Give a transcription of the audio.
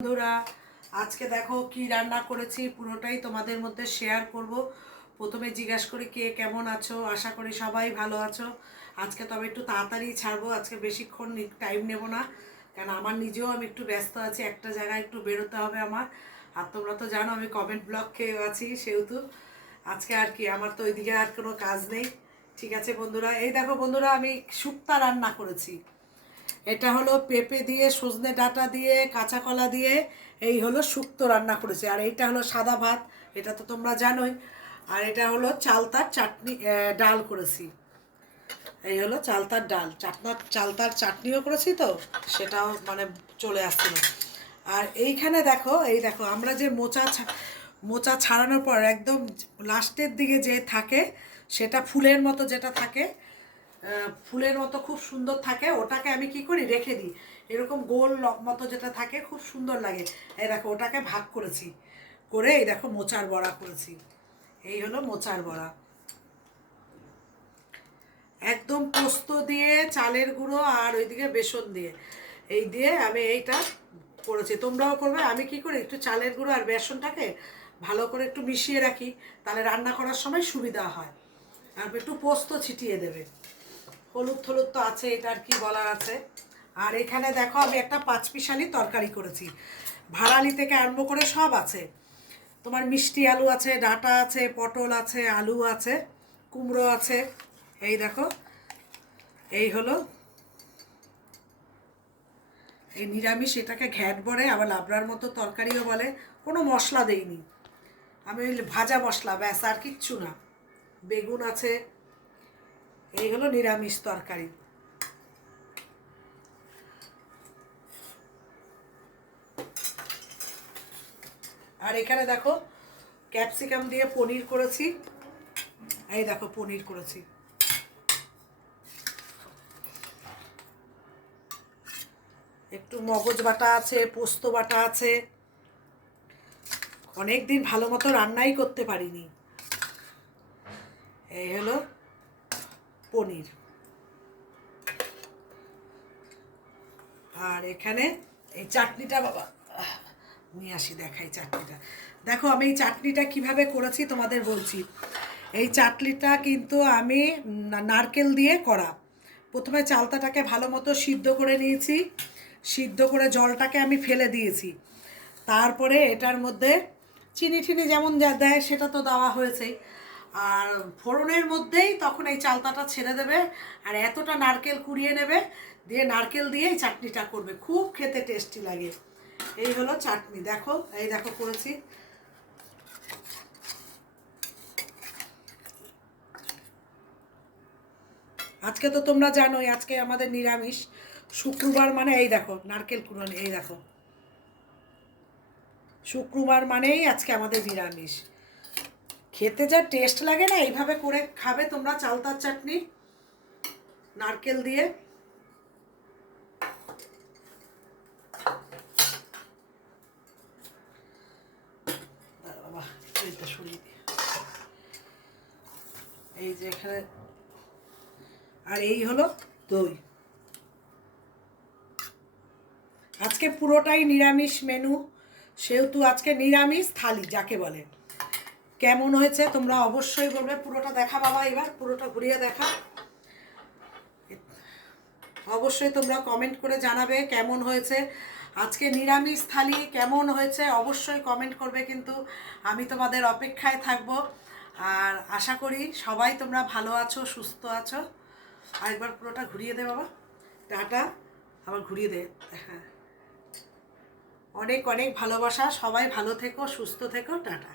বন্ধুরা, আজকে দেখো কি রান্না করেছি পুরোটাই তোমাদের মধ্যে শেয়ার করব। প্রথমে জিজ্ঞাসা করি কে কেমন আছো, আশা করি সবাই ভালো আছো। আজকে তবে একটু তাড়াতাড়ি ছাড়বো, আজকে বেশিক্ষণ টাইম নেব না, কারণ আমার নিজেও আমি একটু ব্যস্ত আছি, একটা জায়গায় একটু বেরোতে হবে আমার। আর তোমরা তো জানো আমি কমেন্ট ব্লক খেয়ে আছি, সেহেতু আজকে আর কি আমার তো ওইদিকে আর কোনো কাজ নেই। ঠিক আছে বন্ধুরা, এই দেখো বন্ধুরা, আমি শুক্তা রান্না করেছি। এটা হলো পেঁপে দিয়ে, সজনে ডাঁটা দিয়ে, কাঁচা কলা দিয়ে এই হলো শুক্তো রান্না করেছি। আর এইটা হলো সাদা ভাত, এটা তো তোমরা জানোই। আর এটা হলো চালতার চাটনি, ডাল করেছি। এই হলো চালতার ডাল, চালতার চাটনিও করেছি, তো সেটাও মানে চলে আসছিল। আর এইখানে দেখো, এই দেখো আমরা যে মোচা ছাড়ানোর পর একদম লাস্টের দিকে যে থাকে, সেটা ফুলের মতো যেটা থাকে, ফুলের মতো খুব সুন্দর থাকে, ওটাকে আমি কি করি রেখে দিই। এরকম গোল মতো যেটা থাকে খুব সুন্দর লাগে। এই দেখো ওটাকে ভাগ করেছি, করে এই দেখো মোচার বড়া করেছি। এই হলো মোচার বড়া, একদম পোস্ত দিয়ে, চালের গুঁড়ো আর ওইদিকে বেসন দিয়ে, এই দিয়ে আমি এইটা করেছি। তোমরাও করবে। আমি কি করি, একটু চালের গুঁড়ো আর বেসনটাকে ভালো করে একটু মিশিয়ে রাখি, তাহলে রান্না করার সময় সুবিধা হয়। আর একটু পোস্ত ছিটিয়ে দেবে, হলুদ থলুদ তো আছে, এটা আর কি বলার আছে। আর এখানে দেখো আমি একটা পাঁচমিশালি তরকারি করেছি, ভাড়ালি থেকে আরম্ভ করে সব আছে। তোমার মিষ্টি আলু আছে, ডাঁটা আছে, পটল আছে, আলু আছে, কুমড়ো আছে। এই দেখো, এই হলো এই নিরামিষ, এটাকে ঘ্যাট বলে, আবার লাবড়ার মতো তরকারিও বলে। কোনো মশলা দেইনি আমি, ওই ভাজা মশলা ব্যাস, আর কিচ্ছু না। বেগুন আছে। এই হলো নিরামিষ তরকারি। আর এখানে দেখো ক্যাপসিকাম দিয়ে পনির করেছি। এই দেখো পনির করেছি। একটু মগজ বাটা আছে, পোস্ত বাটা আছে। অনেক দিন ভালো মতো রান্নাই করতে পারিনি। এই হলো পনির। আর এখানে এই চাটনিটা, বাবা নিয়ে আসি দেখাই চাটনিটা। দেখো আমি এই চাটনিটা কিভাবে করেছি তোমাদের বলছি। এই চাটনিটা কিন্তু আমি নারকেল দিয়ে করা। প্রথমে চালতাটাকে ভালো মতো সিদ্ধ করে নিয়েছি, সিদ্ধ করে জলটাকে আমি ফেলে দিয়েছি। তারপরে এটার মধ্যে চিনি ঠিনি যেমন যা দেয় সেটা তো দেওয়া হয়েছেই। আর ফোড়নের মধ্যেই তখন এই চালতাটা ছেড়ে দেবে, আর এতটা নারকেল কুড়িয়ে নেবে, দিয়ে নারকেল দিয়ে এই চাটনিটা করবে, খুব খেতে টেস্টি লাগে। এই হলো চাটনি, দেখো এই দেখো করেছি। আজকে তো তোমরা জানোই আজকে আমাদের নিরামিষ, শুক্রবার মানে এই দেখো নারকেল কুড়ানো, এই দেখো শুক্রবার মানেই আজকে আমাদের নিরামিষ। খেতে যা টেস্ট লাগে না, এইভাবে করে খাবে তোমরা চালতার চাটনি নারকেল দিয়ে। বাবা এইটা সরিয়ে দিই। এই যে এখানে, আর এই হলো দই। আজকে পুরোটাই নিরামিষ মেনু, সেহেতু আজকে নিরামিষ থালি যাকে বলে। কেমন হয়েছে তোমরা অবশ্যই বলবে। পুরোটা দেখা বাবা, এবার পুরোটা ঘুরিয়ে দেখা। অবশ্যই তোমরা কমেন্ট করে জানাবে কেমন হয়েছে। আজকে নিরামিষ থালি কেমন হয়েছে অবশ্যই কমেন্ট করবে, কিন্তু আমি তোমাদের অপেক্ষায় থাকবো। আর আশা করি সবাই তোমরা ভালো আছো, সুস্থ আছো। আরেকবার পুরোটা ঘুরিয়ে দে বাবা, টাটা। আবার ঘুরিয়ে দে, হ্যাঁ। অনেক অনেক ভালোবাসা, সবাই ভালো থেকো, সুস্থ থেকো, টাটা।